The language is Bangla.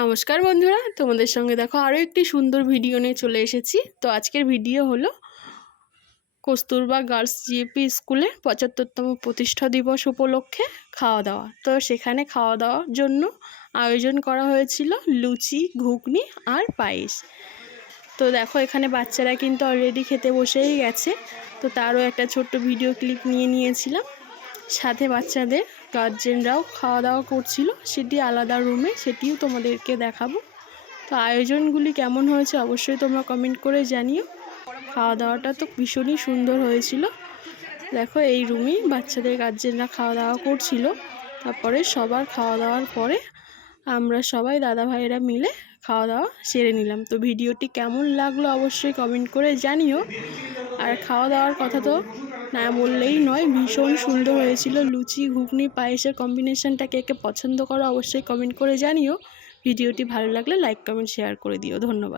নমস্কার বন্ধুরা, তোমাদের সঙ্গে দেখো আরও একটি সুন্দর ভিডিও নিয়ে চলে এসেছি। তো আজকের ভিডিও হলো কস্তুরবা গার্লস জিএপি স্কুলে পঁচাত্তরতম প্রতিষ্ঠা দিবস উপলক্ষে খাওয়া দাওয়া তো সেখানে খাওয়া দাওয়ার জন্য আয়োজন করা হয়েছিল লুচি, ঘুগনি আর পায়েস। তো দেখো এখানে বাচ্চারা কিন্তু অলরেডি খেতে বসেই গেছে। তো তারও একটা ছোট্ট ভিডিও ক্লিপ নিয়ে নিয়েছিলাম। সাথে বাচ্চাদের গার্জেনরাও খাওয়া দাওয়া করছিল। সেটি আলাদা রুমে সেটিও তোমাদেরকে দেখাবো। তো আয়োজনগুলি কেমন হয়েছে অবশ্যই তোমরা কমেন্ট করে জানিও। খাওয়া দাওয়াটা তো ভীষণই সুন্দর হয়েছিল। দেখো, এই রুমেই বাচ্চাদের গার্জেনরা খাওয়া দাওয়া করছিল। তারপরে সবার খাওয়া দাওয়ার পরে আমরা সবাই দাদা ভাইয়েরা মিলে খাওয়া দাওয়া সেরে নিলাম। তো ভিডিওটি কেমন লাগল অবশ্যই কমেন্ট করে জানিও। আর খাওয়া দাওয়ার কথা তো না বললেই নয়, ভীষণ সুন্দর হয়েছিল। লুচি, ঘুগনি, পায়েসের কম্বিনেশনটা কে কে পছন্দ করো অবশ্যই কমেন্ট করে জানিও। ভিডিওটি ভালো লাগলে লাইক কমেন্ট শেয়ার করে দিও। ধন্যবাদ।